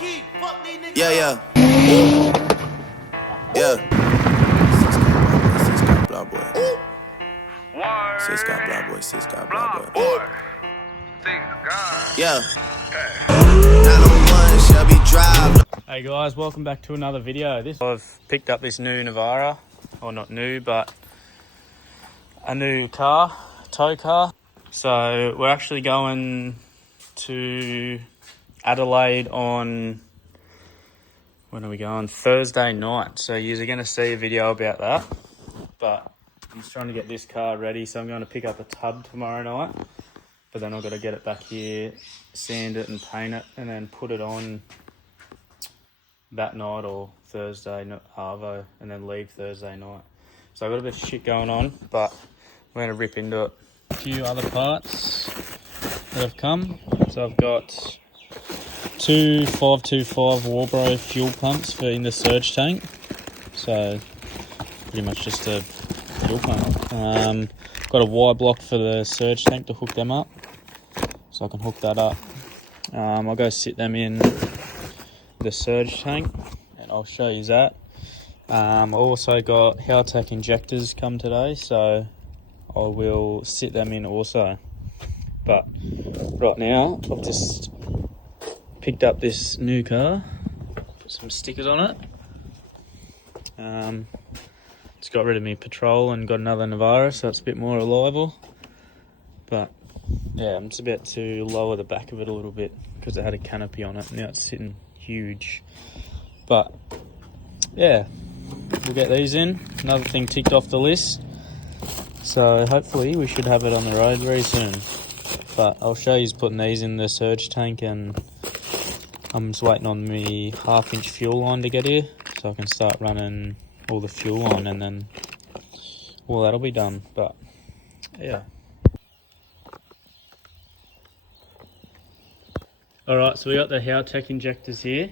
Yeah, yeah. Yeah. Six got blah boy. Six got blah boy. Six got blah boy. Yeah. 901 Shelby Drive. Hey guys, welcome back to another video. I've picked up this new Navara, or not new, but a new car, tow car. So we're actually going to Adelaide on, when are we going? Thursday night. So you're going to see a video about that. But I'm just trying to get this car ready. So I'm going to pick up a tub tomorrow night. But then I've got to get it back here, sand it and paint it, and then put it on that night or Thursday arvo, and then leave Thursday night. So I've got a bit of shit going on, but we're going to rip into it. A few other parts that have come. So I've got two 525 Warbro fuel pumps for in the surge tank. So pretty much just a fuel pump. Got a wire block for the surge tank to hook them up, so I can hook that up. I'll go sit them in the surge tank and I'll show you that. I also got Howtech injectors come today, so I will sit them in also. But right now I've just picked up this new car, put some stickers on it. Just got rid of my Patrol and got another Navara, so it's a bit more reliable. But yeah, I'm just about to lower the back of it a little bit because it had a canopy on it. Now it's sitting huge. But yeah, we'll get these in. Another thing ticked off the list. So hopefully we should have it on the road very soon. But I'll show you putting these in the surge tank, and I'm just waiting on me 1/2 inch fuel line to get here so I can start running all the fuel on, and then well, that'll be done. But yeah. Alright, so we got the Howtech injectors here.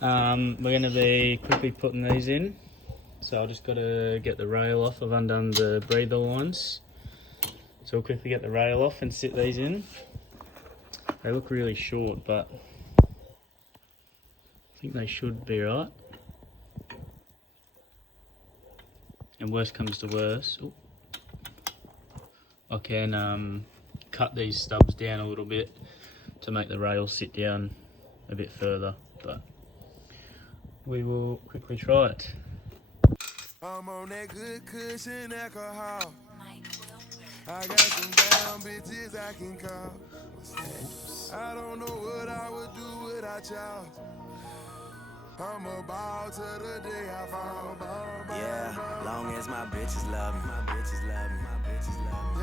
We're going to be quickly putting these in. So I just got to get the rail off. I've undone the breather lines. So we'll quickly get the rail off and sit these in. They look really short, but I think they should be right. And worst comes to worst, I can cut these stubs down a little bit to make the rail sit down a bit further, but we will quickly try it. I'm on that good cushion alcohol. I got some down bitches I can call. I don't know what I would do without y'all. I'm about to the day I fall. Yeah, long as my bitches love me. My bitches love me. My bitches love me.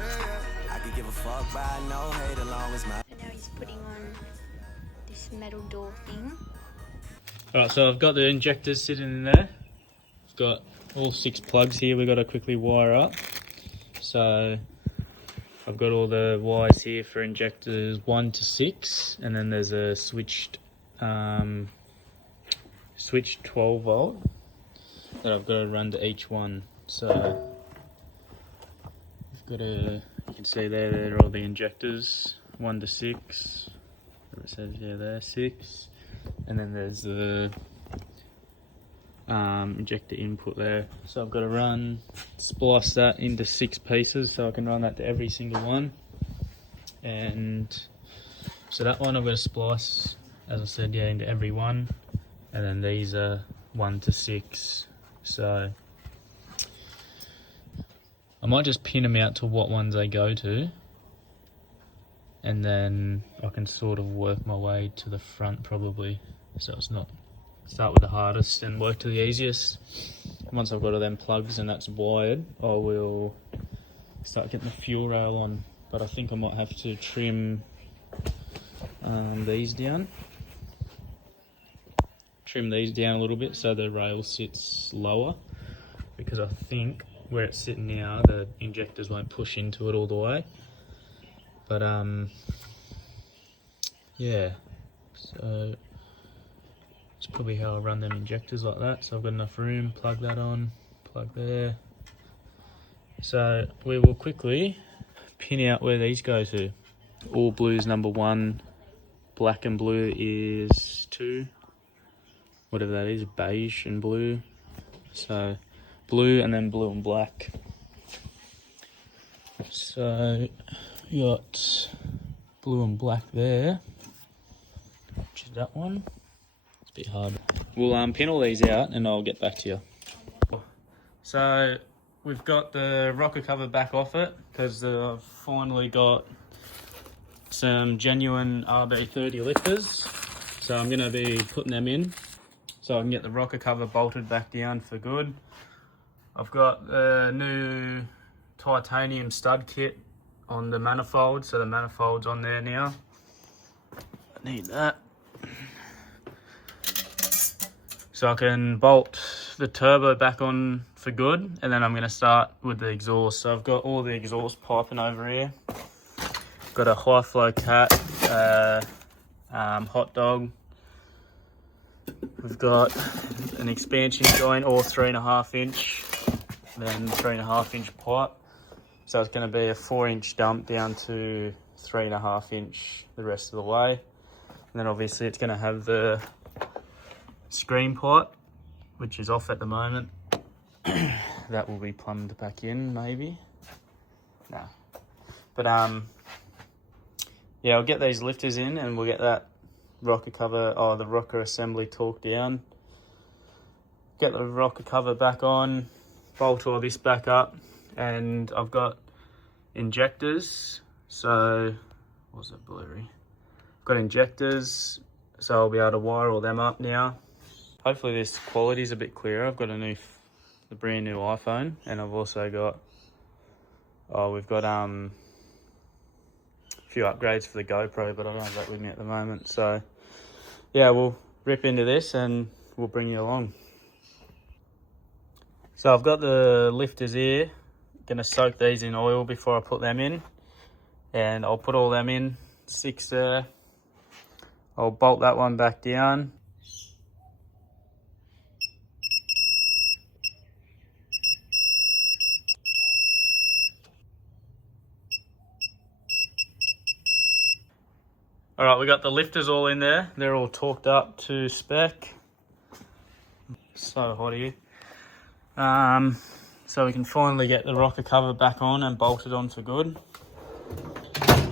Yeah. I could give a fuck by no hate as long as my. And now he's putting on this metal door thing. Alright, so I've got the injectors sitting in there. I've got all 6 plugs here we've got to quickly wire up. So I've got all the wires here for injectors 1 to 6, and then there's a switched 12 volt that I've got to run to each one. So I've got to, you can see there are all the injectors 1 to 6. It says there 6, and then there's the injector input there. So I've got to splice that into 6 pieces so I can run that to every single one. And so that one I've got to splice, as I said, yeah, into every one. And then these are 1 to 6. So I might just pin them out to what ones they go to, and then I can sort of work my way to the front probably. So it's not start with the hardest and work to the easiest. Once I've got all them plugs and that's wired, I will start getting the fuel rail on. But I think I might have to trim these down. Trim these down a little bit so the rail sits lower, because I think where it's sitting now the injectors won't push into it all the way. But yeah, so it's probably how I run them injectors, like that. So I've got enough room, plug that on, plug there. So we will quickly pin out where these go to. All blues number 1. Black and blue is 2. Whatever that is, beige and blue. So blue and then blue and black. So you got blue and black there, which is that one. It's a bit hard. We'll pin all these out and I'll get back to you. So we've got the rocker cover back off it because I've finally got some genuine RB30 lifters. So I'm going to be putting them in so I can get the rocker cover bolted back down for good. I've got the new titanium stud kit on the manifold, so the manifold's on there now. I need that. So I can bolt the turbo back on for good, and then I'm going to start with the exhaust. So I've got all the exhaust piping over here. Got a high flow cat, hot dog. We've got an expansion joint, or 3.5 inch, then 3.5 inch pipe. So it's going to be a 4-inch dump down to 3.5 inch the rest of the way. And then obviously it's going to have the screen pipe, which is off at the moment. That will be plumbed back in, maybe. No. But yeah, I'll get these lifters in and we'll get that rocker cover, the rocker assembly torqued down. Get the rocker cover back on, bolt all this back up, and I've got injectors. So, what's it blurry? I've got injectors, so I'll be able to wire all them up now. Hopefully this quality is a bit clearer. I've got the brand new iPhone, and I've also got, we've got a few upgrades for the GoPro, but I don't have that with me at the moment. So yeah, we'll rip into this and we'll bring you along. So I've got the lifters here. Gonna soak these in oil before I put them in, and I'll put all them in, 6 there. I'll bolt that one back down. All right, we got the lifters all in there. They're all torqued up to spec. So hot here. So we can finally get the rocker cover back on and bolted on for good.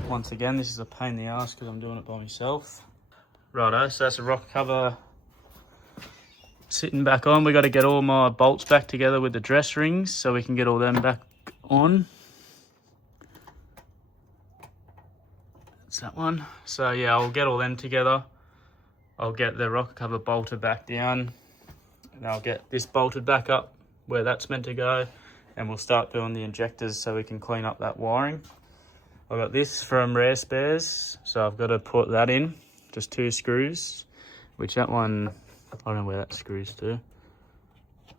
Once again, this is a pain in the ass because I'm doing it by myself. Righto, so that's the rocker cover sitting back on. We got to get all my bolts back together with the dress rings so we can get all them back on. That's that one. So yeah, I'll get all them together. I'll get the rocker cover bolted back down, and I'll get this bolted back up where that's meant to go, and we'll start doing the injectors so we can clean up that wiring. I've got this from Rare Spares, so I've got to put that in, just 2 screws, which that one, I don't know where that screws to.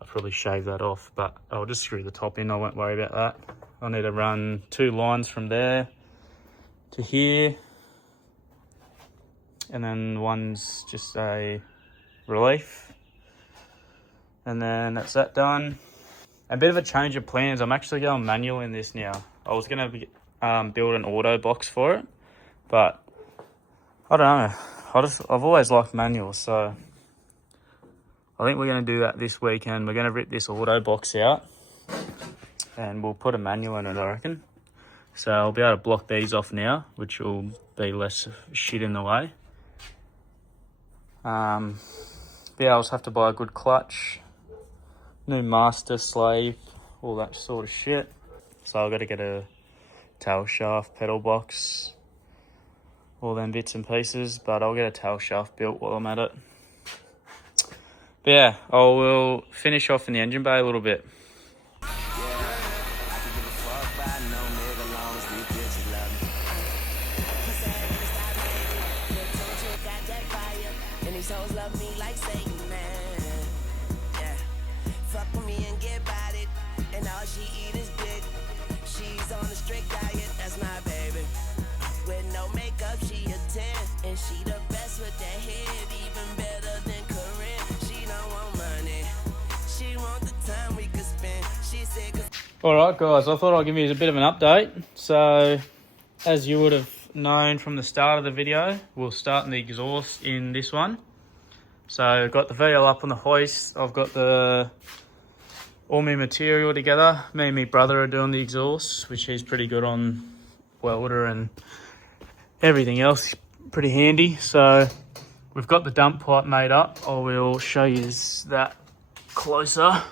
I'll probably shave that off, but I'll just screw the top in, I won't worry about that. I need to run 2 lines from there to here, and then one's just a relief, and then that's that done. A bit of a change of plans. I'm actually going manual in this now. I was going to build an auto box for it, but I don't know. I've always liked manuals, so I think we're going to do that this weekend. We're going to rip this auto box out and we'll put a manual in it, I reckon. So I'll be able to block these off now, which will be less shit in the way. Yeah, I'll just have to buy a good clutch, new master slave, all that sort of shit. So I've got to get a tail shaft, pedal box, all them bits and pieces, but I'll get a tail shaft built while I'm at it. But yeah, I will finish off in the engine bay a little bit. She the best with that head, even better than Corinne. She don't want money, she want the time we could spend. She said, Alright guys, I thought I'd give you a bit of an update. So, as you would have known from the start of the video, we'll start in the exhaust in this one. So I've got the VL up on the hoist. I've got all my material together. Me and my brother are doing the exhaust, which he's pretty good on welder and everything else. Pretty handy. So we've got the dump pipe made up. I will show you that closer.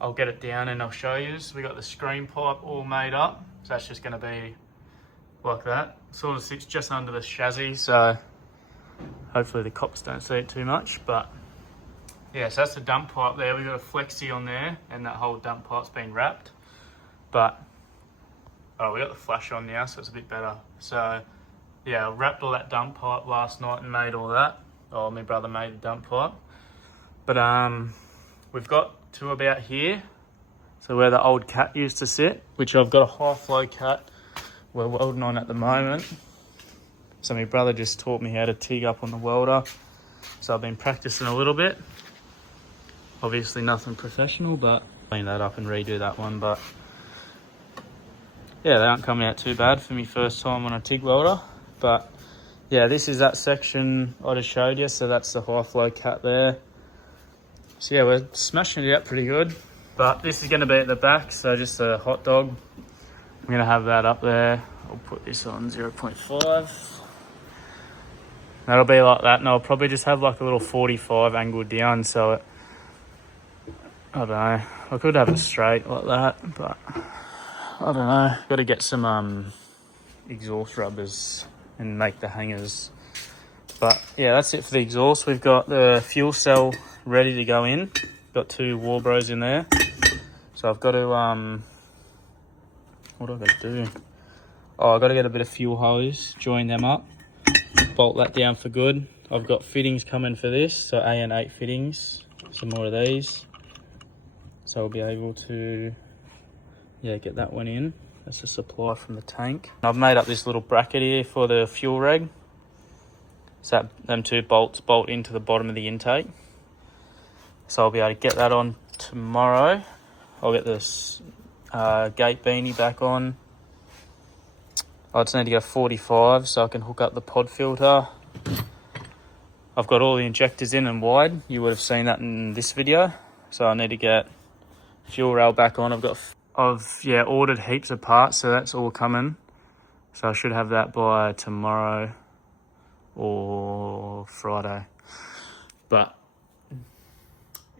I'll get it down and I'll show you. We got the screen pipe all made up. So that's just going to be like that. Sort of sits just under the chassis. So hopefully the cops don't see it too much. But yeah, so that's the dump pipe there. We've got a flexi on there and that whole dump pipe's been wrapped. But oh, we got the flash on now, so it's a bit better. So yeah, I wrapped all that dump pipe last night and made all that. Oh, my brother made the dump pipe. But we've got to about here. So where the old cat used to sit, which I've got a high flow cat we're welding on at the moment. So my brother just taught me how to TIG up on the welder. So I've been practicing a little bit. Obviously nothing professional, but clean that up and redo that one. But yeah, they aren't coming out too bad for me first time on a TIG welder. But yeah, this is that section I just showed you. So that's the high flow cat there. So yeah, we're smashing it out pretty good. But this is going to be at the back, so just a hot dog. I'm going to have that up there. I'll put this on 0.5. That'll be like that, and I'll probably just have like a little 45 angled down, so it, I don't know, I could have it straight like that, but I don't know. Got to get some exhaust rubbers and make the hangers. But yeah, that's it for the exhaust. We've got the fuel cell ready to go in. Got 2 Warbros in there. So I've got to, what do I got to do? Oh, I've got to get a bit of fuel hose, join them up, bolt that down for good. I've got fittings coming for this, so AN8 fittings, some more of these. So I'll be able to, yeah, get that one in. That's a supply from the tank. I've made up this little bracket here for the fuel reg. So that, them 2 bolts bolt into the bottom of the intake. So I'll be able to get that on tomorrow. I'll get this gate beanie back on. I just need to get a 45 so I can hook up the pod filter. I've got all the injectors in and wide. You would have seen that in this video. So I need to get fuel rail back on. I've ordered heaps of parts, so that's all coming. So I should have that by tomorrow or Friday. But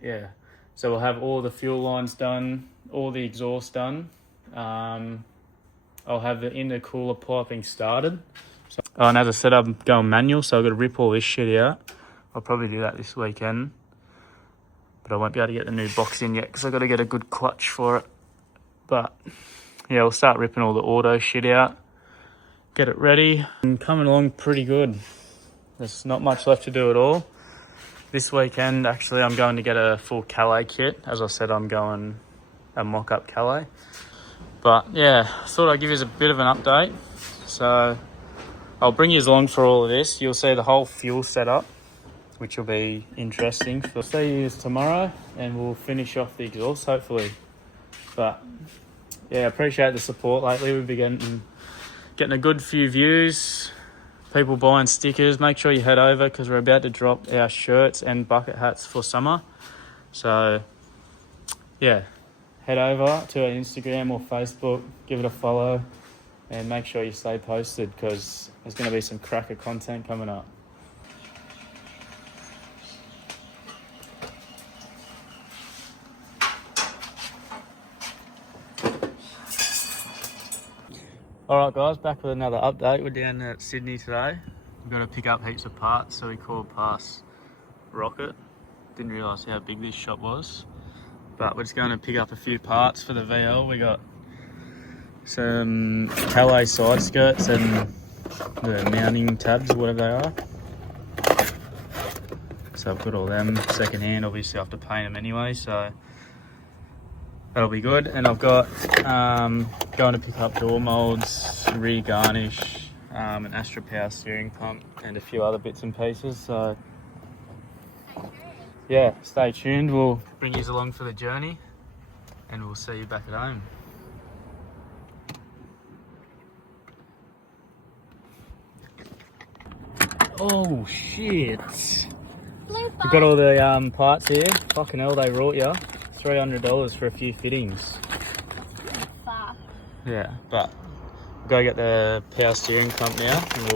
yeah, so we'll have all the fuel lines done, all the exhaust done. I'll have the intercooler piping started. So, and as I said, I'm going manual, so I've got to rip all this shit out. I'll probably do that this weekend. But I won't be able to get the new box in yet because I've got to get a good clutch for it. But yeah, we'll start ripping all the auto shit out, get it ready, and coming along pretty good. There's not much left to do at all. This weekend, actually, I'm going to get a full Calais kit. As I said, I'm going a mock-up Calais. But yeah, I thought I'd give you a bit of an update. So I'll bring you along for all of this. You'll see the whole fuel setup, which will be interesting. So I'll see you tomorrow and we'll finish off the exhaust, hopefully. But yeah, I appreciate the support lately. We've been getting a good few views. People buying stickers. Make sure you head over because we're about to drop our shirts and bucket hats for summer. So yeah, head over to our Instagram or Facebook, give it a follow, and make sure you stay posted because there's going to be some cracker content coming up. Alright guys, back with another update. We're down at Sydney today. We've got to pick up heaps of parts, so we called past Rocket. Didn't realise how big this shop was. But we're just going to pick up a few parts for the VL. We got some Calais side skirts and the mounting tabs or whatever they are. So I've got all them second hand. Obviously I have to paint them anyway, so that'll be good. And I've got going to pick up door molds, rear garnish, an Astra Power steering pump and a few other bits and pieces. So yeah, stay tuned. We'll bring you along for the journey and we'll see you back at home. Oh shit. Blue We've got all the parts here. Fucking hell, they wrought ya. $300 for a few fittings. Far. Yeah, but we'll go get the power steering pump now and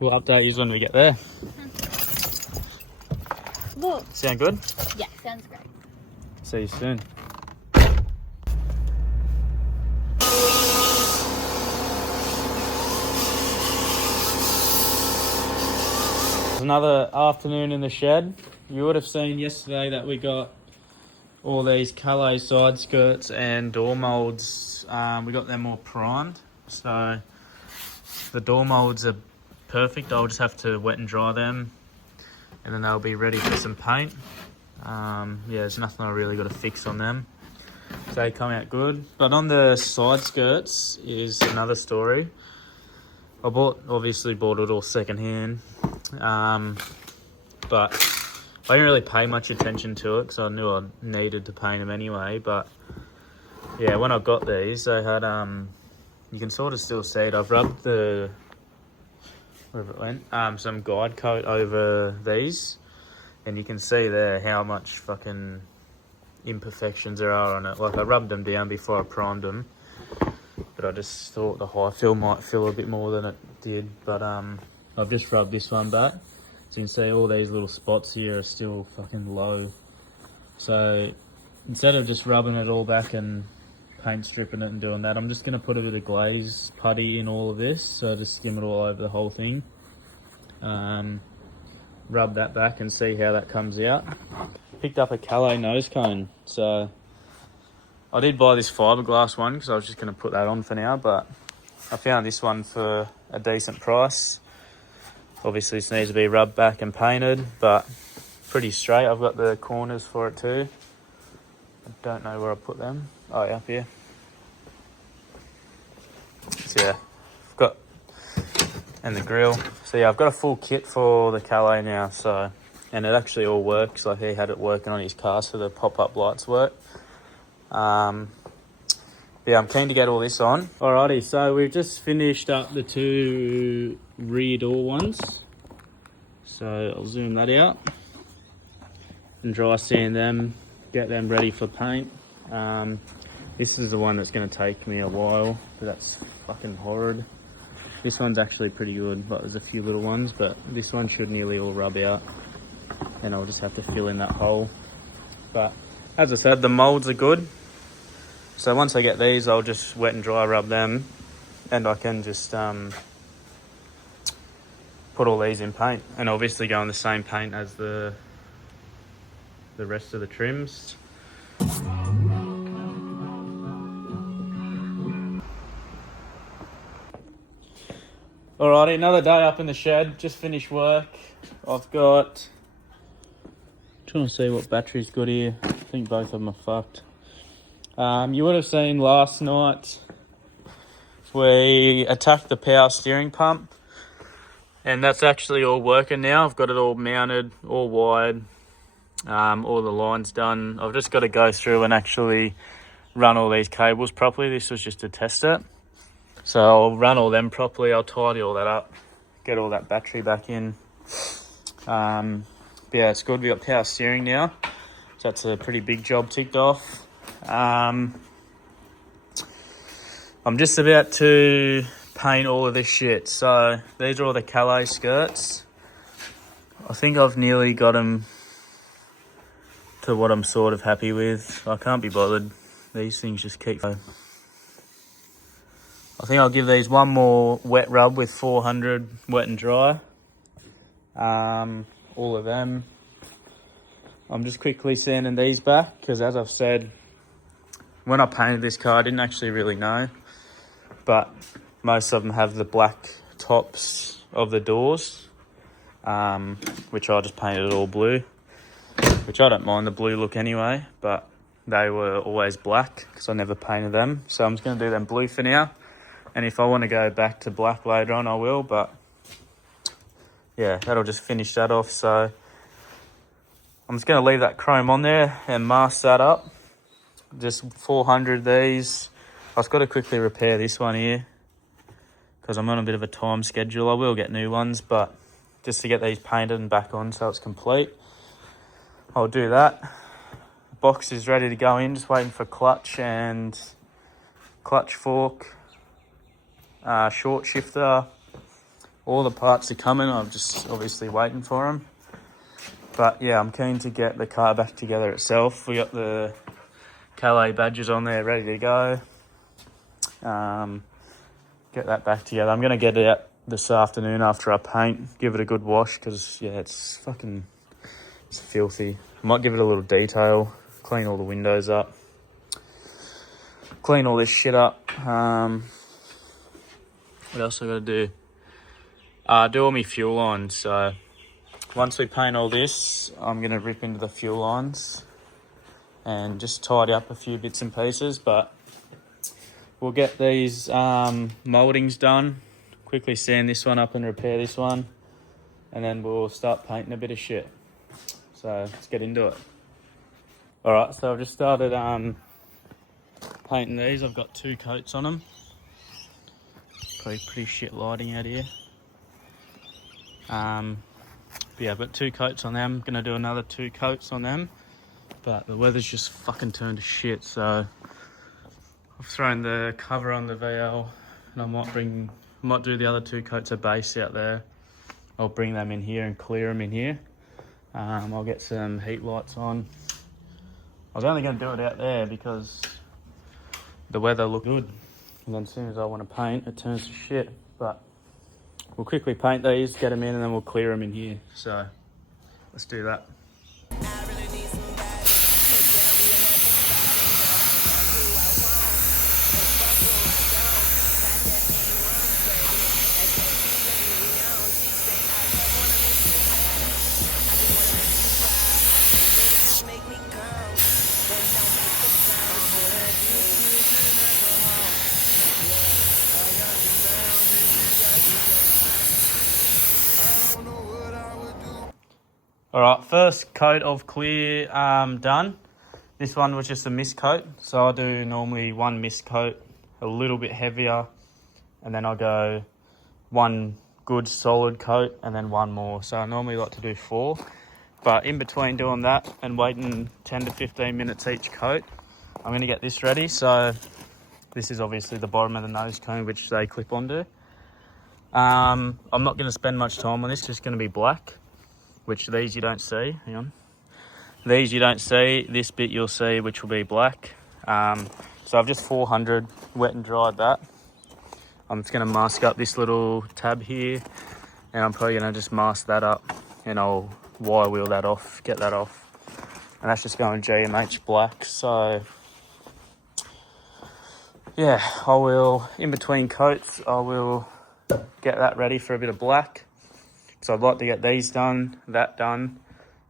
we'll update you when we get there. Look. Sound good? Yeah, sounds great. See you soon. Another afternoon in the shed. You would have seen yesterday that we got all these Calais side skirts and door molds. We got them all primed, so the door molds are perfect. I'll just have to wet and dry them and then they'll be ready for some paint. Yeah, there's nothing I really got to fix on them. They come out good. But on the side skirts is another story. I obviously bought it all secondhand, but I didn't really pay much attention to it because I knew I needed to paint them anyway. But yeah, when I got these, they had you can sort of still see it. I've rubbed wherever it went, some guide coat over these, and you can see there how much fucking imperfections there are on it. Like, I rubbed them down before I primed them, but I just thought the high fill might fill a bit more than it did. But I've just rubbed this one back, so you can see all these little spots here are still fucking low. So instead of just rubbing it all back and paint stripping it and doing that, I'm just going to put a bit of glaze putty in all of this, so just skim it all over the whole thing. Rub that back and see how that comes out. Picked up a Calais nose cone, so I did buy this fiberglass one because I was just going to put that on for now, but I found this one for a decent price. Obviously this needs to be rubbed back and painted, but pretty straight. I've got the corners for it too. I don't know where I put them. Oh yeah, up here. So yeah, I've got, and the grill. So yeah, I've got a full kit for the Calais now, so, and it actually all works. Like, he had it working on his car, so the pop-up lights work. Yeah, I'm keen to get all this on. Alrighty, so we've just finished up the two rear door ones. So I'll zoom that out and dry sand them, get them ready for paint. This is the one that's going to take me a while, but that's fucking horrid. This one's actually pretty good, but there's a few little ones, but this one should nearly all rub out, and I'll just have to fill in that hole. But as I said, the molds are good. So once I get these, I'll just wet and dry rub them, and I can just put all these in paint, and obviously go in the same paint as the rest of the trims. Alrighty, another day up in the shed. Just finished work. I've got, trying to see what battery's good here. I think both of them are fucked. You would have seen last night we attacked the power steering pump, and that's actually all working now. I've got it all mounted, all wired, all the lines done. I've just got to go through and actually run all these cables properly. This was just to test it. So I'll run all them properly, I'll tidy all that up, get all that battery back in. Yeah, it's good. We got power steering now, so that's a pretty big job ticked off. I'm just about to paint all of this shit. So these are all the Calais skirts. I think I've nearly got them to what I'm sort of happy with. I can't be bothered. These things just keep going. I think I'll give these one more wet rub with 400 wet and dry. All of them. I'm just quickly sanding these back because, as I've said, when I painted this car, I didn't actually really know, but most of them have the black tops of the doors, which I just painted all blue, which I don't mind the blue look anyway, but they were always black because I never painted them. So I'm just going to do them blue for now. And if I want to go back to black later on, I will. But yeah, that'll just finish that off. So I'm just going to leave that chrome on there and mask that up. Just 400 these. I've got to quickly repair this one here. because I'm on a bit of a time schedule. I will get new ones, but just to get these painted and back on so it's complete, I'll do that. The box is ready to go in, just waiting for clutch and clutch fork, short shifter. All the parts are coming. I'm just obviously waiting for them. But yeah, I'm keen to get the car back together itself. We got the Calais badges on there ready to go. Get that back together. I'm going to get it out this afternoon after I paint, give it a good wash, because yeah, it's filthy. I might give it a little detail, clean all the windows up, clean all this shit up. What else I got to do? Do all my fuel lines. So once we paint all this, I'm going to rip into the fuel lines and just tidy up a few bits and pieces. But we'll get these mouldings done, quickly sand this one up and repair this one, and then we'll start painting a bit of shit. So let's get into it. All right, so I've just started painting these. I've got 2 coats on them. Probably pretty shit lighting out here. But yeah, I've got 2 coats on them. Gonna do another 2 coats on them, but the weather's just fucking turned to shit. So I've thrown the cover on the VL, and I might do the other 2 coats of base out there. I'll bring them in here and clear them in here. I'll get some heat lights on. I was only going to do it out there because the weather looked good, and then as soon as I want to paint, it turns to shit. But we'll quickly paint these, get them in, and then we'll clear them in here. So let's do that. All right, first coat of clear done. This one was just a mist coat. So I do normally 1 mist coat, a little bit heavier, and then I'll go 1 good solid coat and then 1 more. So I normally like to do 4. But in between doing that and waiting 10 to 15 minutes each coat, I'm going to get this ready. So this is obviously the bottom of the nose cone, which they clip onto. I'm not going to spend much time on this, just going to be black, which these you don't see. Hang on. These you don't see. This bit you'll see, which will be black. So I've just 400 wet and dried that. I'm just going to mask up this little tab here, and I'm probably going to just mask that up, and I'll wire wheel that off, get that off. And that's just going GMH black. So yeah, I will, in between coats, I will get that ready for a bit of black. So I'd like to get these done, that done,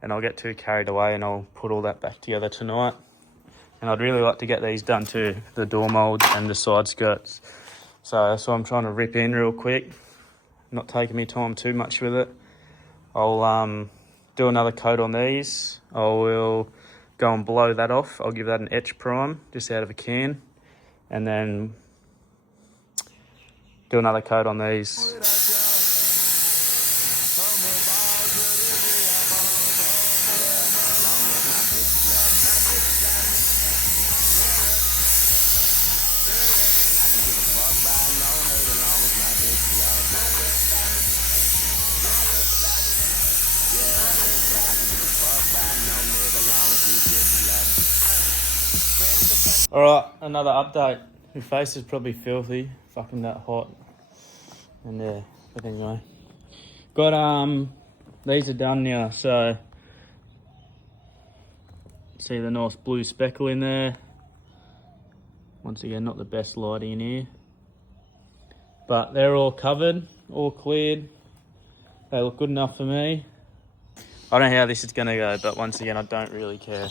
and I'll get too carried away and I'll put all that back together tonight. And I'd really like to get these done too, the door moulds and the side skirts. So that's what I'm trying to rip in real quick, not taking me time too much with it. I'll do another coat on these. I will go and blow that off. I'll give that an etch prime just out of a can, and then do another coat on these. Alright, another update. My face is probably filthy, fucking that hot. And yeah, but anyway. Got, these are done now, so see the nice blue speckle in there. Once again, not the best lighting in here. But they're all covered, all cleared. They look good enough for me. I don't know how this is going to go, but once again, I don't really care.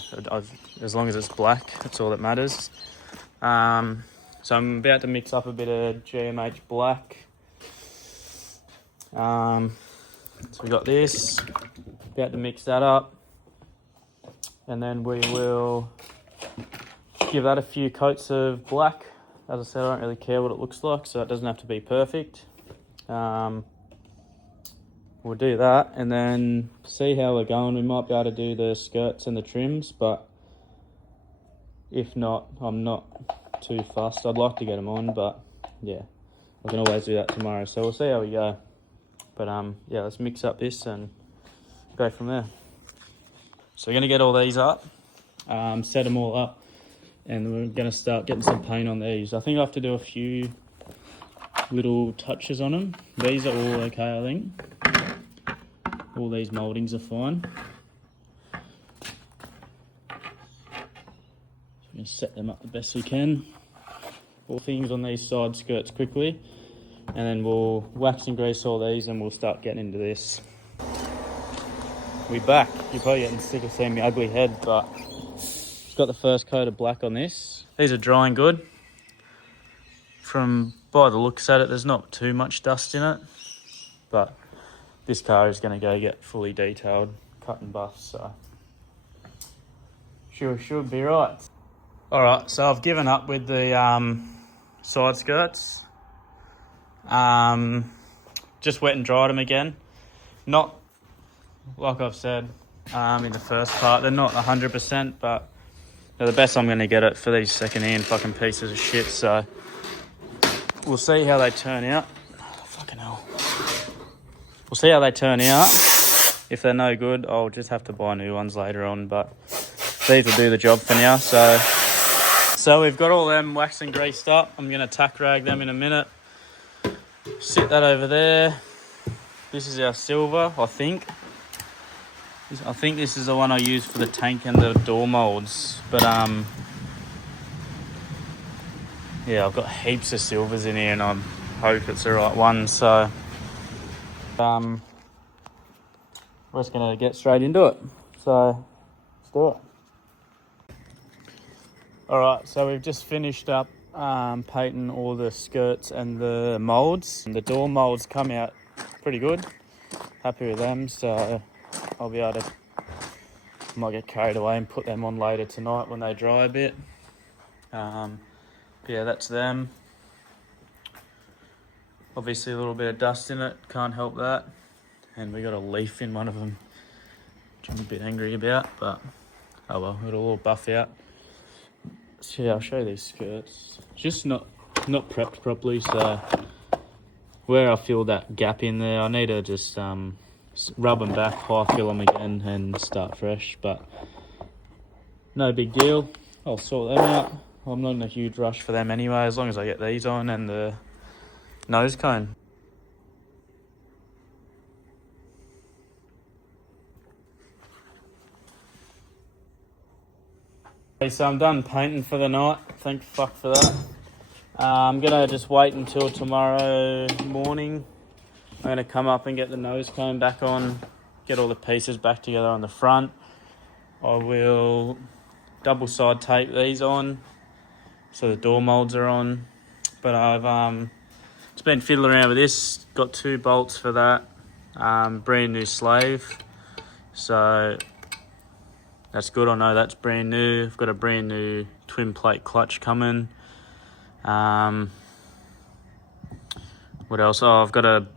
As long as it's black, that's all that matters. So I'm about to mix up a bit of GMH black. So we got this, about to mix that up. And then we will give that a few coats of black. As I said, I don't really care what it looks like, so it doesn't have to be perfect. We'll do that and then see how we're going. We might be able to do the skirts and the trims, but if not, I'm not too fussed. I'd like to get them on, but yeah, I can always do that tomorrow. So we'll see how we go. But yeah, let's mix up this and go from there. So we're gonna get all these up, set them all up, and we're gonna start getting some paint on these. I think I have to do a few little touches on them. These are all okay, I think. All these mouldings are fine. We're going to set them up the best we can. All things on these side skirts quickly, and then we'll wax and grease all these and we'll start getting into this. We're back. You're probably getting sick of seeing my ugly head, but it's got the first coat of black on this. These are drying good. By the looks at it, there's not too much dust in it, but this car is going to go get fully detailed, cut and buffed, so should be right. All right, so I've given up with the side skirts. Just wet and dried them again. Not, like I've said in the first part, they're not 100%, but they're the best I'm going to get it for these second-hand fucking pieces of shit, so we'll see how they turn out. Fucking hell. We'll see how they turn out. If they're no good, I'll just have to buy new ones later on, but these will do the job for now. So we've got all them waxed and greased up. I'm going to tack rag them in a minute. Sit that over there. This is our silver, I think. I think this is the one I use for the tank and the door molds. But yeah, I've got heaps of silvers in here and I hope it's the right one. So we're just going to get straight into it. So let's do it. Alright, so we've just finished up painting all the skirts and the moulds. And the door moulds come out pretty good. Happy with them, so I'll be able to, might get carried away and put them on later tonight when they dry a bit. Yeah, that's them. Obviously a little bit of dust in it, can't help that. And we got a leaf in one of them, which I'm a bit angry about, but oh well, it'll all buff out. So yeah, I'll show you these skirts. Just not prepped properly, so where I feel that gap in there, I need to just rub them back, high fill them again and start fresh, but no big deal. I'll sort them out. I'm not in a huge rush for them anyway, as long as I get these on and the nose cone. Okay, so I'm done painting for the night. Thank fuck for that. I'm gonna just wait until tomorrow morning. I'm gonna come up and get the nose cone back on, get all the pieces back together on the front. I will double side tape these on so the door molds are on. But I've just been fiddling around with this. Got 2 bolts for that. Brand new slave. So that's good. I know that's brand new. I've got a brand new twin plate clutch coming. What else? Oh, I've got to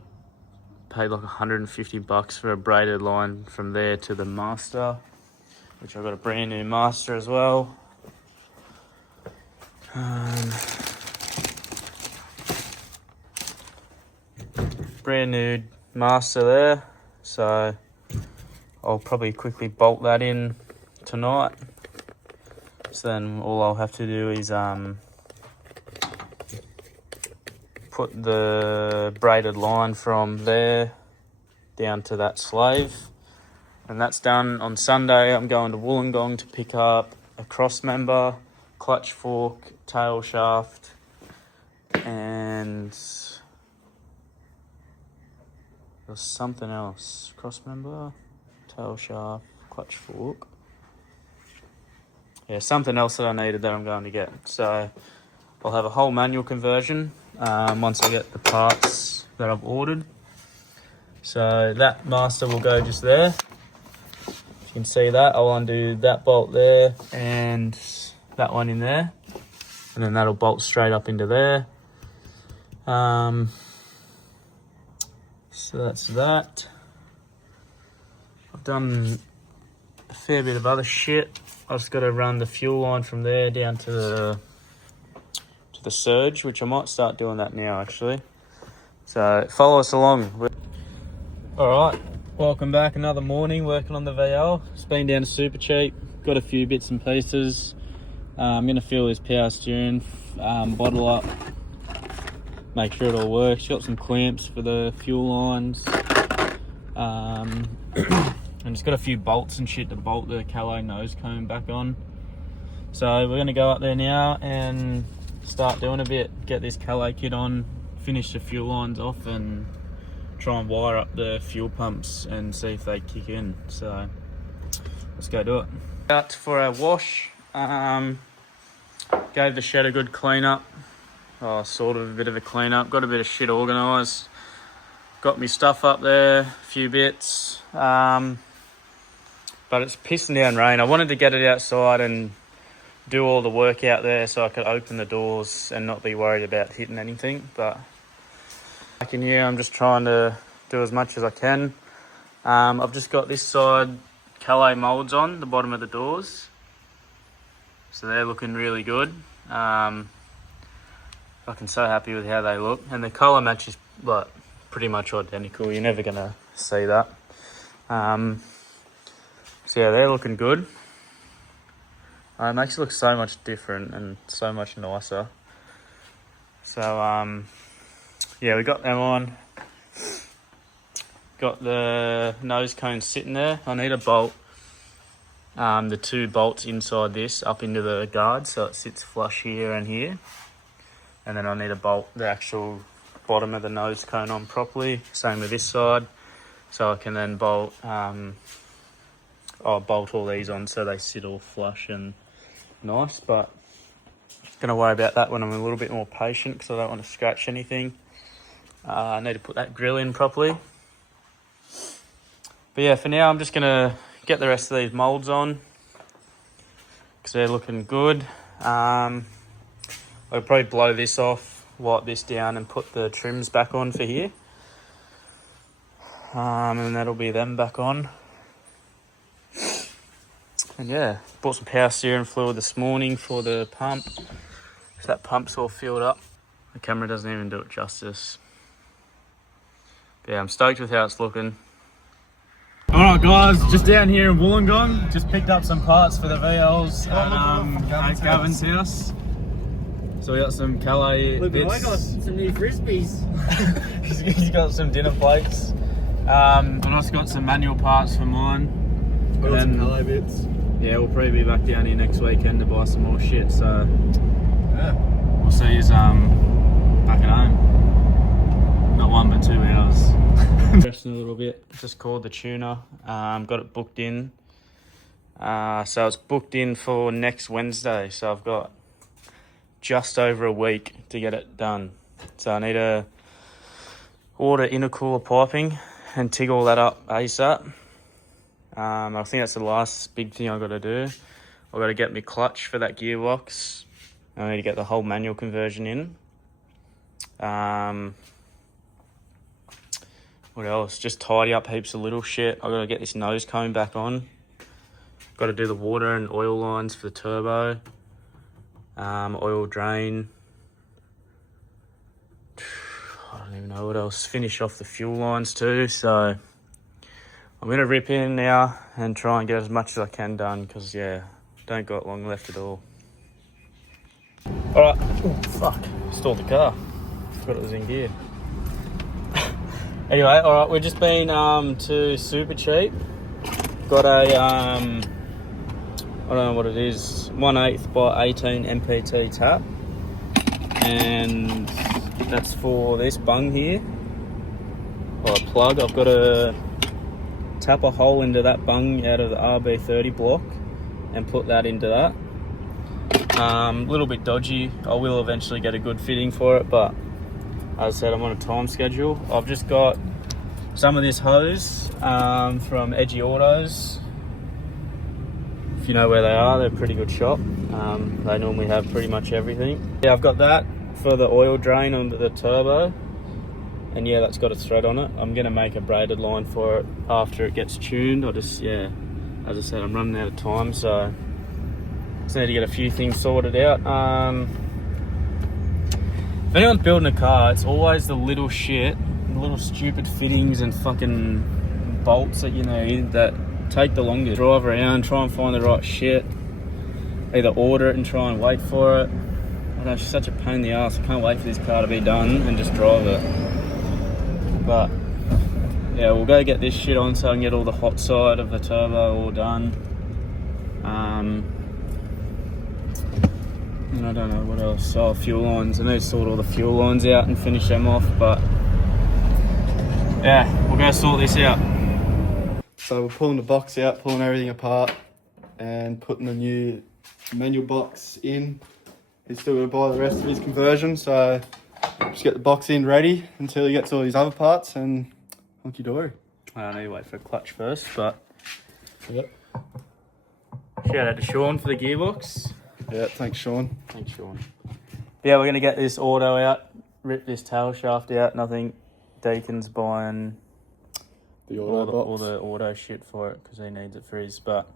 pay like $150 for a braided line from there to the master, which I've got a brand new master as well. Brand new master there, so I'll probably quickly bolt that in tonight. So then all I'll have to do is put the braided line from there down to that slave, and that's done. On Sunday I'm going to Wollongong to pick up a cross member, clutch fork, tail shaft, and there's something else. Cross member, tail shaft, clutch fork. Yeah, something else that I needed that I'm going to get. So I'll have a whole manual conversion once I get the parts that I've ordered. So that master will go just there. You can see that. I'll undo that bolt there and that one in there. And then that'll bolt straight up into there. So that's that. I've done a fair bit of other shit. I've just got to run the fuel line from there down to the surge, which I might start doing that now actually. So follow us along. Alright, welcome back. Another morning working on the VL. It's been down to Super Cheap. Got a few bits and pieces. I'm going to fill this power steering bottle up. Make sure it all works. Got some clamps for the fuel lines. And just got a few bolts and shit to bolt the Calais nose cone back on. So we're going to go up there now and start doing a bit. Get this Calais kit on, finish the fuel lines off and try and wire up the fuel pumps and see if they kick in. So let's go do it. Out for a wash. Gave the shed a good clean up. Sort of a bit of a clean up. Got a bit of shit organised. Got me stuff up there, a few bits. But it's pissing down rain. I wanted to get it outside and do all the work out there so I could open the doors and not be worried about hitting anything. But back in here, I'm just trying to do as much as I can. I've just got this side Calais moulds on the bottom of the doors. So they're looking really good. I'm so happy with how they look. And the colour match is like pretty much identical. You're never going to see that. So yeah, they're looking good. It makes it look so much different and so much nicer. So yeah, we got them on. Got the nose cone sitting there. I need a bolt the 2 bolts inside this up into the guard so it sits flush here and here. And then I need to bolt the actual bottom of the nose cone on properly. Same with this side. So I can then bolt I'll bolt all these on so they sit all flush and nice, but I'm going to worry about that when I'm a little bit more patient because I don't want to scratch anything. I need to put that grill in properly. But yeah, for now I'm just going to get the rest of these moulds on because they're looking good. I'll probably blow this off, wipe this down and put the trims back on for here. And that'll be them back on. And yeah, bought some power steering fluid this morning for the pump. So that pump's all filled up. The camera doesn't even do it justice. But yeah, I'm stoked with how it's looking. Alright guys, just down here in Wollongong. Just picked up some parts for the VLs at Gavin's house. So we got some Calais bits. I got some new frisbees. He's got some dinner plates. And I also got some manual parts for mine. I got some Calais bits. Yeah, we'll probably be back down here next weekend to buy some more shit, so Yeah. we'll see you back at home. Not 1 but 2 hours. Resting a little bit. Just called the tuner. Got it booked in. So it's booked in for next Wednesday. So I've got just over a week to get it done. So I need to order intercooler piping and TIG all that up ASAP. I think that's the last big thing I've got to do. I've got to get my clutch for that gearbox. I need to get the whole manual conversion in. What else? Just tidy up heaps of little shit. I've got to get this nose cone back on. Got to do the water and oil lines for the turbo. Oil drain. I don't even know what else. Finish off the fuel lines too. So I'm going to rip in now and try and get as much as I can done because, yeah, don't got long left at all. Alright. Oh, fuck. Stalled the car. Forgot it was in gear. Anyway, alright, we've just been to Super Cheap. Got a, I don't know what it is, 1/8 by 18 MPT tap. And that's for this bung here. Or a plug. I've got to tap a hole into that bung out of the RB30 block and put that into that. A little bit dodgy. I will eventually get a good fitting for it, but as I said, I'm on a time schedule. I've just got some of this hose from Edgy Autos. If you know where they are, they're a pretty good shop. They normally have pretty much everything. Yeah, I've got that for the oil drain on the turbo. And yeah, that's got a thread on it. I'm gonna make a braided line for it after it gets tuned. Yeah, as I said, I'm running out of time, so just need to get a few things sorted out. If anyone's building a car, it's always the little shit, the little stupid fittings and fucking bolts that you need that take the longest. Drive around, try and find the right shit. Either order it and try and wait for it. I know, it's such a pain in the ass. I can't wait for this car to be done and just drive it. But yeah, we'll go get this shit on so I can get all the hot side of the turbo all done. And I don't know what else. Oh, fuel lines. I need to sort all the fuel lines out and finish them off, but yeah, we'll go sort this out. So we're pulling the box out, pulling everything apart and putting the new manual box in. He's still going to buy the rest of his conversion, so just get the box in ready until he gets all his other parts and hunky dory. I need to wait for a clutch first, but Yep. shout out to Sean for the gearbox. Yeah, thanks Sean. Thanks, Sean. Yeah, we're going to get this auto out, rip this tail shaft out, and I think Deacon's buying The auto box. all the auto shit for it because he needs it for his. But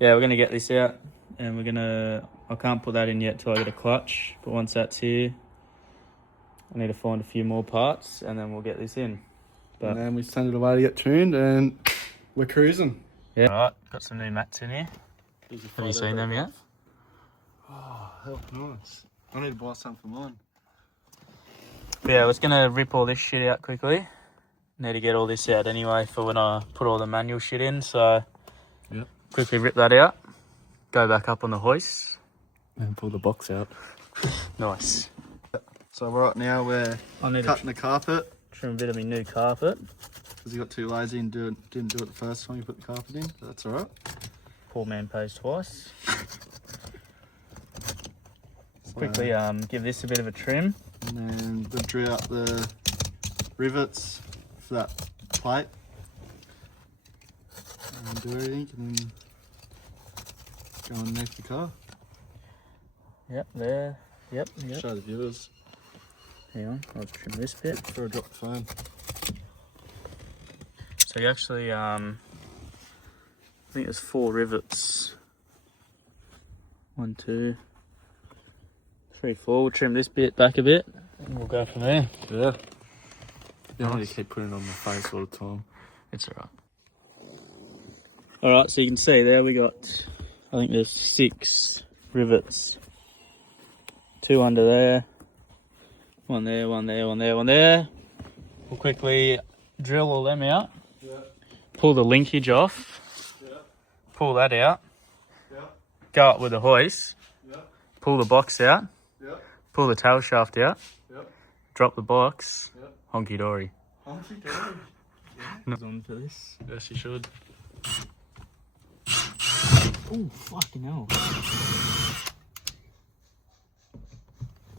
yeah, we're going to get this out and we're going to... I can't put that in yet till I get a clutch, but once that's here, I need to find a few more parts and then we'll get this in. But And then we send it away to get tuned and we're cruising. yeah. Alright, got some new mats in here. Have you seen them yet? Oh, hell, nice. I need to buy some for mine. Yeah, I was gonna rip all this shit out quickly. Need to get all this out anyway for when I put all the manual shit in, so Yep. quickly rip that out. Go back up on the hoist. And pull the box out. Nice. So right now we're I need cutting the carpet to trim a bit of my new carpet. because he got too lazy and didn't do it the first time you put the carpet in, but that's alright. Poor man pays twice. Quickly give this a bit of a trim. And then we'll drill out the rivets for that plate. And do everything and then go underneath the car. Yep, there. Yep. Show the viewers. Hang on, I'll trim this bit. Before I drop the phone. So you actually, I think there's 4 rivets. 1, 2, 3, 4. We'll trim this bit back a bit and we'll go from there. Yeah. You don't need to keep putting it on my face all the time. It's alright. Alright, so you can see there we got, I think there's 6 rivets. 2 under there. 1 there, 1 there, 1 there, 1 there. We'll quickly drill all them out. Yeah. Pull the linkage off. Yeah. Pull that out. Yeah. Go up with the hoist. Yeah. Pull the box out. Yeah. Pull the tail shaft out. Yeah. Drop the box. Yeah. Honky dory. Hunky dory. Not on for this. Yes, you should. Oh, fucking hell.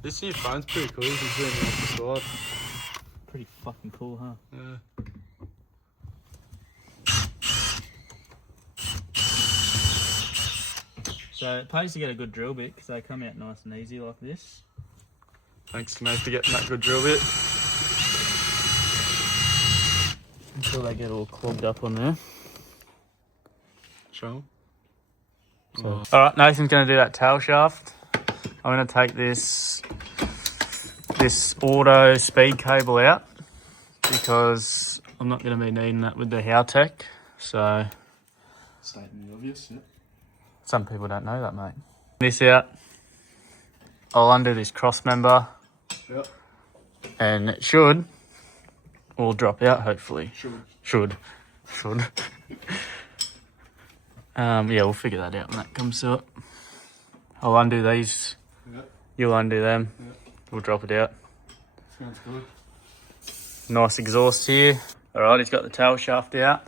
This new phone's pretty cool. You can zoom in off the side. Pretty fucking cool, huh? Yeah. So it pays to get a good drill bit because they come out nice and easy like this. Thanks to me for getting that good drill bit. Until they get all clogged up on there. Show 'em. So, alright, Nathan's going to do that tail shaft. I'm going to take this auto speed cable out because I'm not going to be needing that with the Howtech. So Stating the obvious, yeah. some people don't know that, mate. This out. I'll undo this cross member. Yep. And it should all drop out, hopefully. Should. Yeah, we'll figure that out when that comes to it. I'll undo these. Yep. You'll undo them. Yep. We'll drop it out. Sounds good. Nice exhaust here. Alright, he's got the tail shaft out.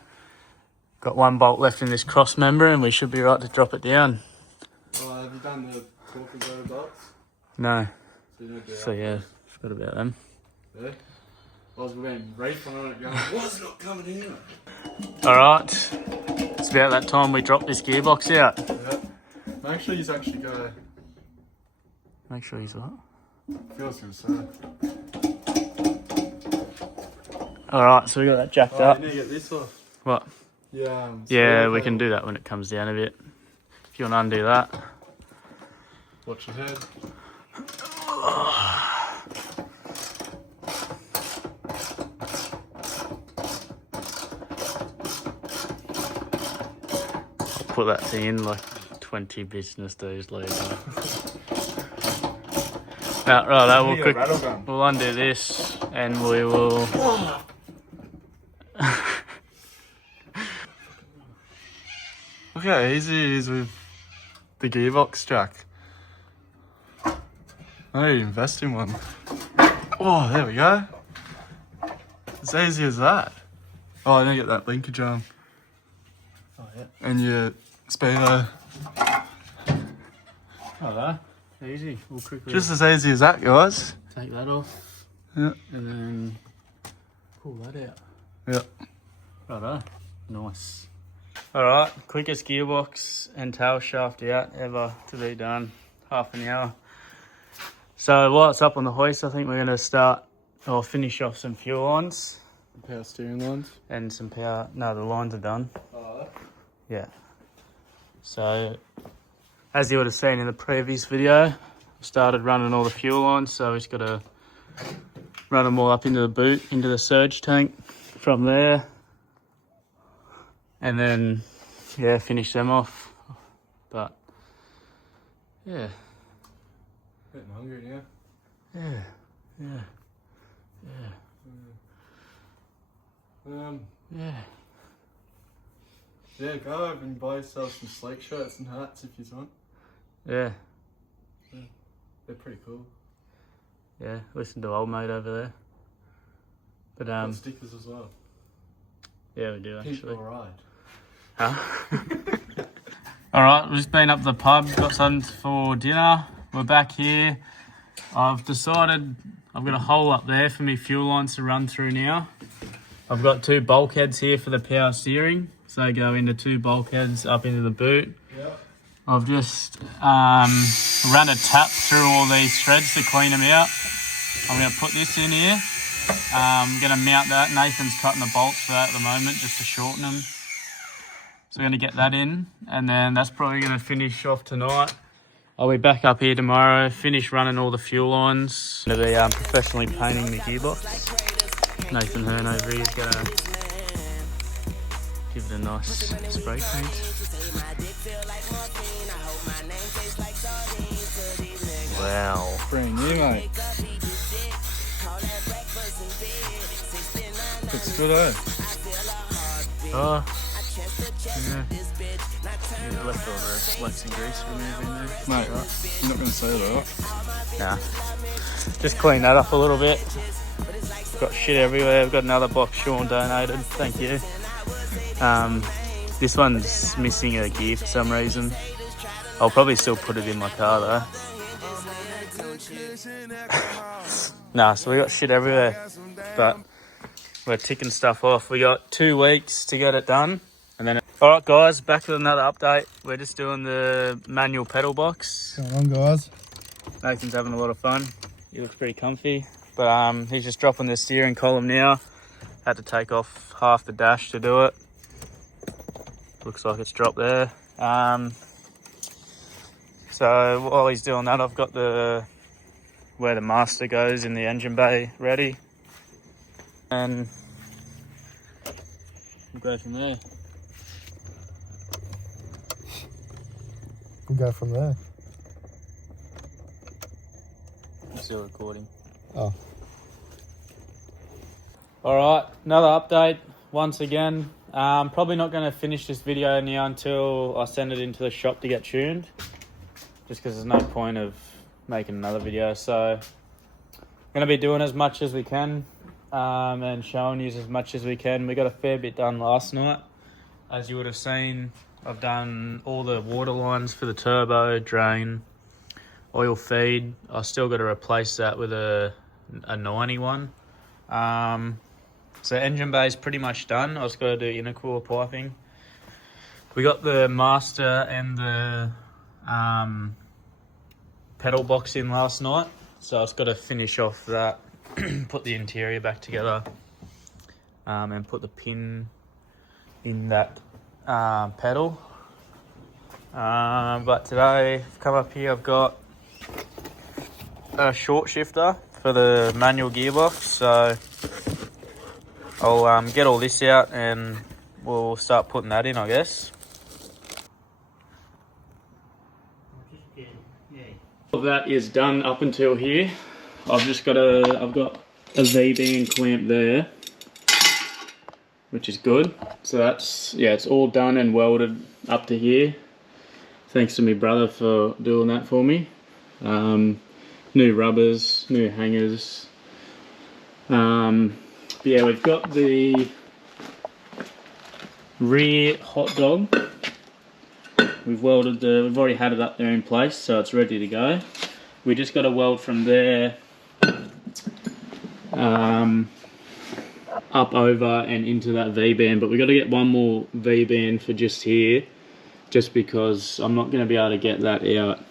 Got 1 bolt left in this cross member and we should be right to drop it down. Oh, have you done the talking over bolts? No. So you don't do So that. yeah, forgot about them. Yeah. I was going rape on it going, why's it not coming in? Alright. It's about that time we drop this gearbox out. Yeah. Make sure you actually go. Make sure he's what? I feel I was going to say. All right, so we got that jacked up. You need to get this off. What? Yeah. Yeah, we can do that when it comes down a bit. If you want to undo that. Watch your head. I'll put that thing in like 20 business days later. Now, right, we'll undo this and we will. Look how easy it is with the gearbox jack. I need to invest in one. Oh, there we go. As easy as that. Oh, I need to get that linkage on. Oh, yeah. And your speedo. Oh, easy. We'll quickly Just as easy as that, guys. take that off. Yeah. And then pull that out. Yeah. Righto. Nice. Alright, quickest gearbox and tail shaft out ever to be done. Half an hour. So while it's up on the hoist, I think we're going to start or finish off some fuel lines. Power steering lines. And some power. No, the lines are done. Oh, Yeah. So, as you would have seen in the previous video, I started running all the fuel lines. So we just got to run them all up into the boot, into the surge tank from there. And then, yeah, finish them off. But, yeah. getting hungry now. Yeah. Yeah. Yeah. Yeah, go over and buy yourself some sleek shirts and hats if you want. Yeah. They're pretty cool. Yeah. Listen to old mate over there. But, Got stickers as well. yeah, we do Keep actually. alright. Huh? Alright, we've just been up to the pub, got something for dinner. We're back here. I've decided I've got a hole up there for me fuel lines to run through now. I've got 2 bulkheads here for the power steering. So they go into 2 bulkheads up into the boot. Yep. I've just ran a tap through all these threads to clean them out. I'm going to put this in here. I'm going to mount that. Nathan's cutting the bolts for that at the moment just to shorten them. So we're going to get that in. And then that's probably going to finish off tonight. I'll be back up here tomorrow, finish running all the fuel lines. I'm going to be professionally painting the gearbox. Nathan Hearn over here is going to give it a nice spray paint. Wow. Brand new, mate. Looks good, eh? Oh, yeah. Yeah, leftover wax and grease removed in there. Mate, right. I'm not going to say that. Nah. Just clean that up a little bit. Got shit everywhere. We've got another box Sean donated. Thank you. This one's missing a gear for some reason. I'll probably still put it in my car though. Nah, so we got shit everywhere. But we're ticking stuff off. We got 2 weeks to get it done. And then, alright guys, back with another update. We're just doing the manual pedal box. What's going on, guys? Nathan's having a lot of fun. He looks pretty comfy. But he's just dropping the steering column now. Had to take off half the dash to do it. Looks like it's dropped there. So while he's doing that, I've got where the master goes in the engine bay ready. And we'll go from there. We'll go from there. I'm still recording. Oh. Alright, another update once again. Probably not going to finish this video now until I send it into the shop to get tuned. Just because there's no point of making another video. So I'm going to be doing as much as we can and showing you as much as we can. We got a fair bit done last night. As you would have seen, I've done all the water lines for the turbo, drain, oil feed. I still got to replace that with a 91. So engine bay is pretty much done. I just got to do intercooler piping. We got the master and the pedal box in last night, so I just got to finish off that, put the interior back together, and put the pin in that pedal. But today, I've come up here, I've got a short shifter for the manual gearbox, so I'll get all this out and we'll start putting that in, I guess. All that is done up until here. I've got a V-band clamp there, which is good. So that's, yeah, it's all done and welded up to here. Thanks to my brother for doing that for me. New rubbers, new hangers. But yeah, we've got the rear hot dog. We've already had it up there in place, so it's ready to go. We just got to weld from there up over and into that V-band, but we've got to get one more V-band for just here, just because I'm not going to be able to get that out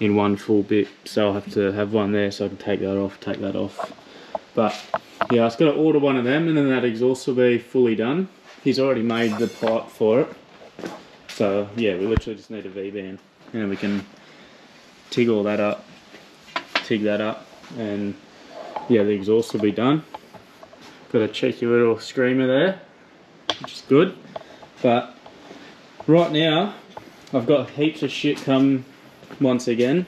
in one full bit, so I'll have to have one there so I can take that off. But yeah, I was going to order one of them, and then that exhaust will be fully done. He's already made the pipe for it, so yeah, we literally just need a V-band, and then we can TIG all that up, TIG that up, and yeah, the exhaust will be done. Got a cheeky little screamer there, which is good. But right now, I've got heaps of shit come once again.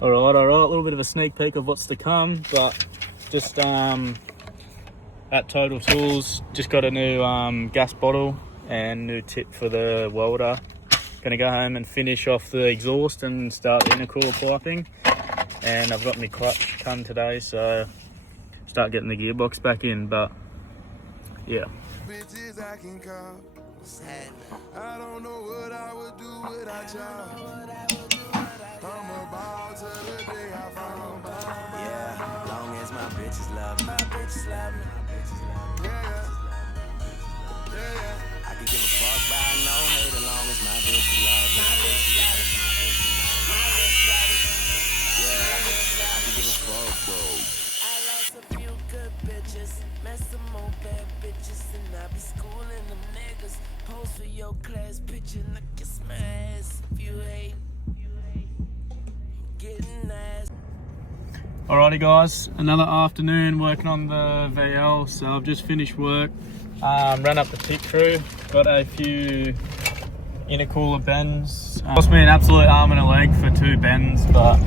Alright, a little bit of a sneak peek of what's to come, but just at Total Tools, just got a new gas bottle and new tip for the welder. Gonna go home and finish off the exhaust and start the intercooler piping. And I've got my clutch come today, so start getting the gearbox back in. But yeah. Bitches I can call. I don't know what I would do without y'all. I'm a ball to the day I fall. Yeah, long as my bitches love me. My bitches love me. Yeah. I can give a fuck by no hate as long as my bitches love me. Yeah, I can give a fuck, bro. I lost a few good bitches, met some more bad bitches, and I be schooling them niggas. Pose for your class picture, and I kiss my ass if you hate. Getting ass. Alrighty guys, another afternoon working on the VL. So I've just finished work, ran up the pit crew, got a few intercooler bends. Cost me an absolute arm and a leg for 2 bends, but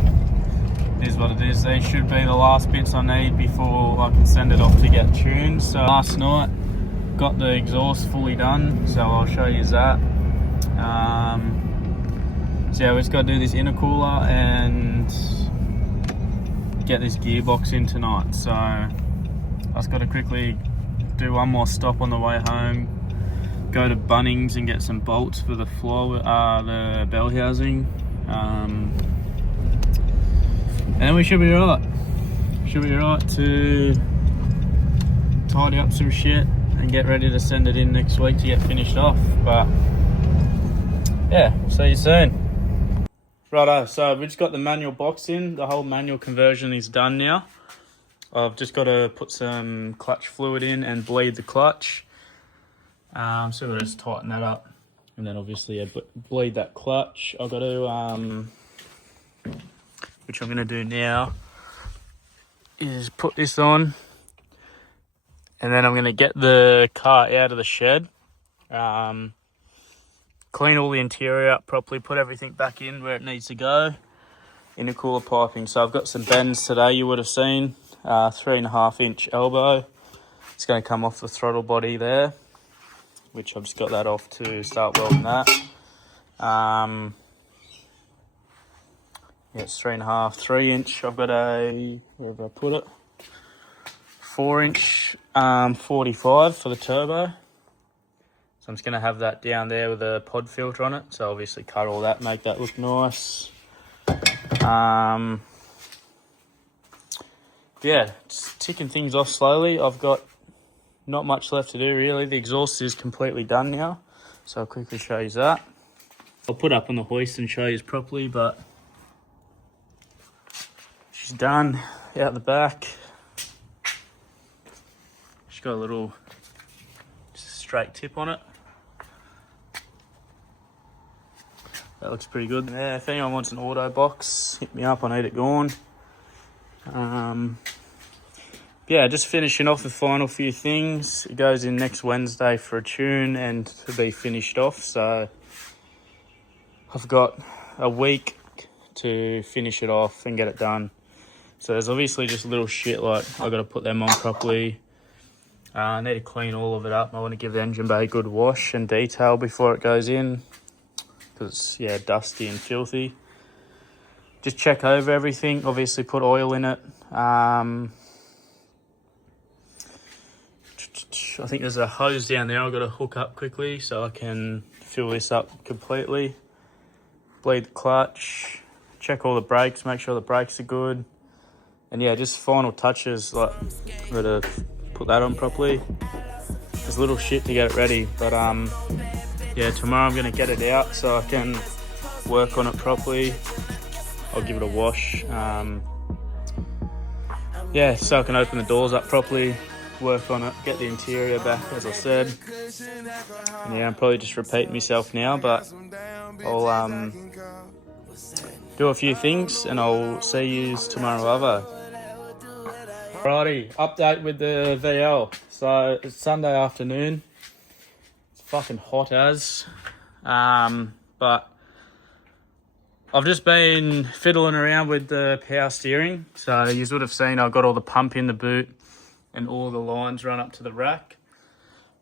it is what it is. These should be the last bits I need before I can send it off to get tuned. So last night got the exhaust fully done, so I'll show you that. So yeah, we just got to do this intercooler and get this gearbox in tonight. So I just got to quickly do one more stop on the way home, go to Bunnings and get some bolts for the floor, the bell housing, and then we should be right. Should be right to tidy up some shit and get ready to send it in next week to get finished off. But yeah, see you soon. Righto, so we just got the manual box in. The whole manual conversion is done now. I've just got to put some clutch fluid in and bleed the clutch. So we'll just tighten that up, and then obviously bleed that clutch. I've got to, which I'm going to do now, is put this on, and then I'm going to get the car out of the shed. Clean all the interior up properly, put everything back in where it needs to go. Intercooler piping. So I've got some bends today you would have seen. 3.5 inch elbow. It's going to come off the throttle body there, which I've just got that off to start welding that. Yeah, it's 3.5, 3 inch. I've got a, where have I put it? 4 inch 45 for the turbo. So I'm just going to have that down there with a pod filter on it. So obviously cut all that, make that look nice. Yeah, just ticking things off slowly. I've got not much left to do really. The exhaust is completely done now. So I'll quickly show you that. I'll put up on the hoist and show you properly, but she's done out the back. She's got a little straight tip on it. That looks pretty good. Yeah, if anyone wants an auto box, hit me up. I need it gone. Yeah, just finishing off the final few things. It goes in next Wednesday for a tune and to be finished off. So I've got a week to finish it off and get it done. So there's obviously just little shit like I got to put them on properly. I need to clean all of it up. I want to give the engine bay a good wash and detail before it goes in, because it's, yeah, dusty and filthy. Just check over everything. Obviously put oil in it. I think there's a hose down there I've got to hook up quickly so I can fill this up completely. Bleed the clutch. Check all the brakes. Make sure the brakes are good. And yeah, just final touches, like I've got to put that on properly. There's little shit to get it ready, but yeah, tomorrow I'm going to get it out so I can work on it properly. I'll give it a wash. Yeah, so I can open the doors up properly, work on it, get the interior back as I said. And yeah, I'm probably just repeating myself now, but I'll do a few things and I'll see you tomorrow over. Alrighty, update with the VL. So it's Sunday afternoon. It's fucking hot as. But I've just been fiddling around with the power steering. So you would have seen I've got all the pump in the boot and all the lines run up to the rack.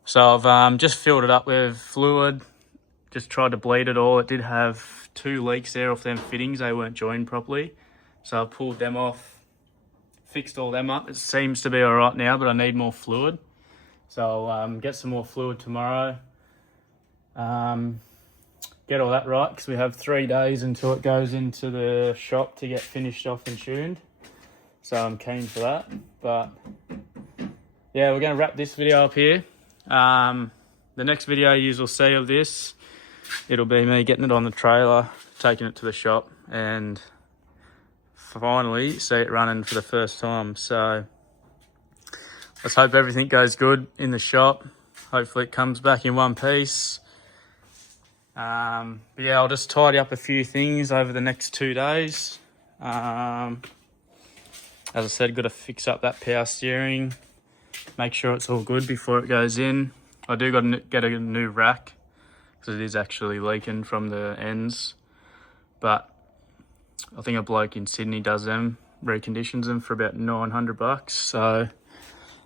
So I've just filled it up with fluid. Just tried to bleed it all. It did have 2 leaks there off them fittings. They weren't joined properly. So I pulled them off. Fixed all them up. It seems to be all right now, but I need more fluid. So I'll get some more fluid tomorrow. Get all that right, because we have 3 days until it goes into the shop to get finished off and tuned. So I'm keen for that. But yeah, we're going to wrap this video up here. The next video you will see of this, it'll be me getting it on the trailer, taking it to the shop, and finally see it running for the first time. So let's hope everything goes good in the shop. Hopefully it comes back in one piece. But yeah, I'll just tidy up a few things over the next 2 days. As I said, got to fix up that power steering, make sure it's all good before it goes in. I do got to get a new rack because it is actually leaking from the ends, but I think a bloke in Sydney does them, reconditions them for about $900. So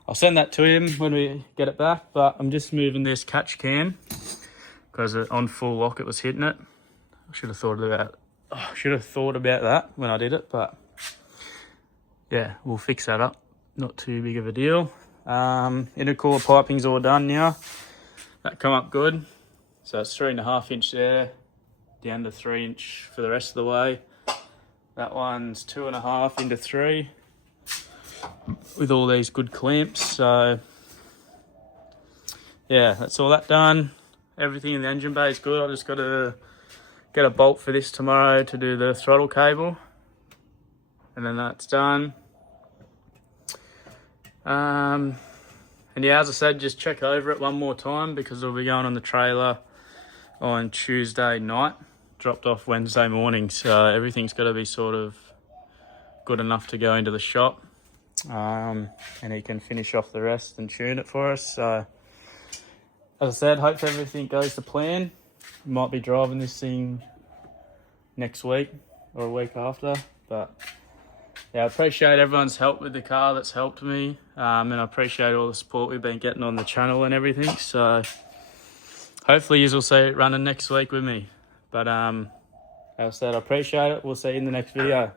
I'll send that to him when we get it back. But I'm just moving this catch cam because on full lock it was hitting it. I should have thought about that when I did it, but yeah, we'll fix that up. Not too big of a deal. Intercooler piping's all done now. That come up good. So it's 3.5 inch there, down to 3 inch for the rest of the way. That one's 2.5 into 3 with all these good clamps. So yeah, that's all that done. Everything in the engine bay is good. I just got to get a bolt for this tomorrow to do the throttle cable, and then that's done. And yeah, as I said, just check over it one more time because it'll be going on the trailer on Tuesday night, dropped off Wednesday morning. So everything's got to be sort of good enough to go into the shop, and he can finish off the rest and tune it for us. So as I said, hope everything goes to plan. Might be driving this thing next week or a week after, but yeah, I appreciate everyone's help with the car that's helped me, and I appreciate all the support we've been getting on the channel and everything. So hopefully you will see it running next week with me. But as I said, I appreciate it. We'll see you in the next video.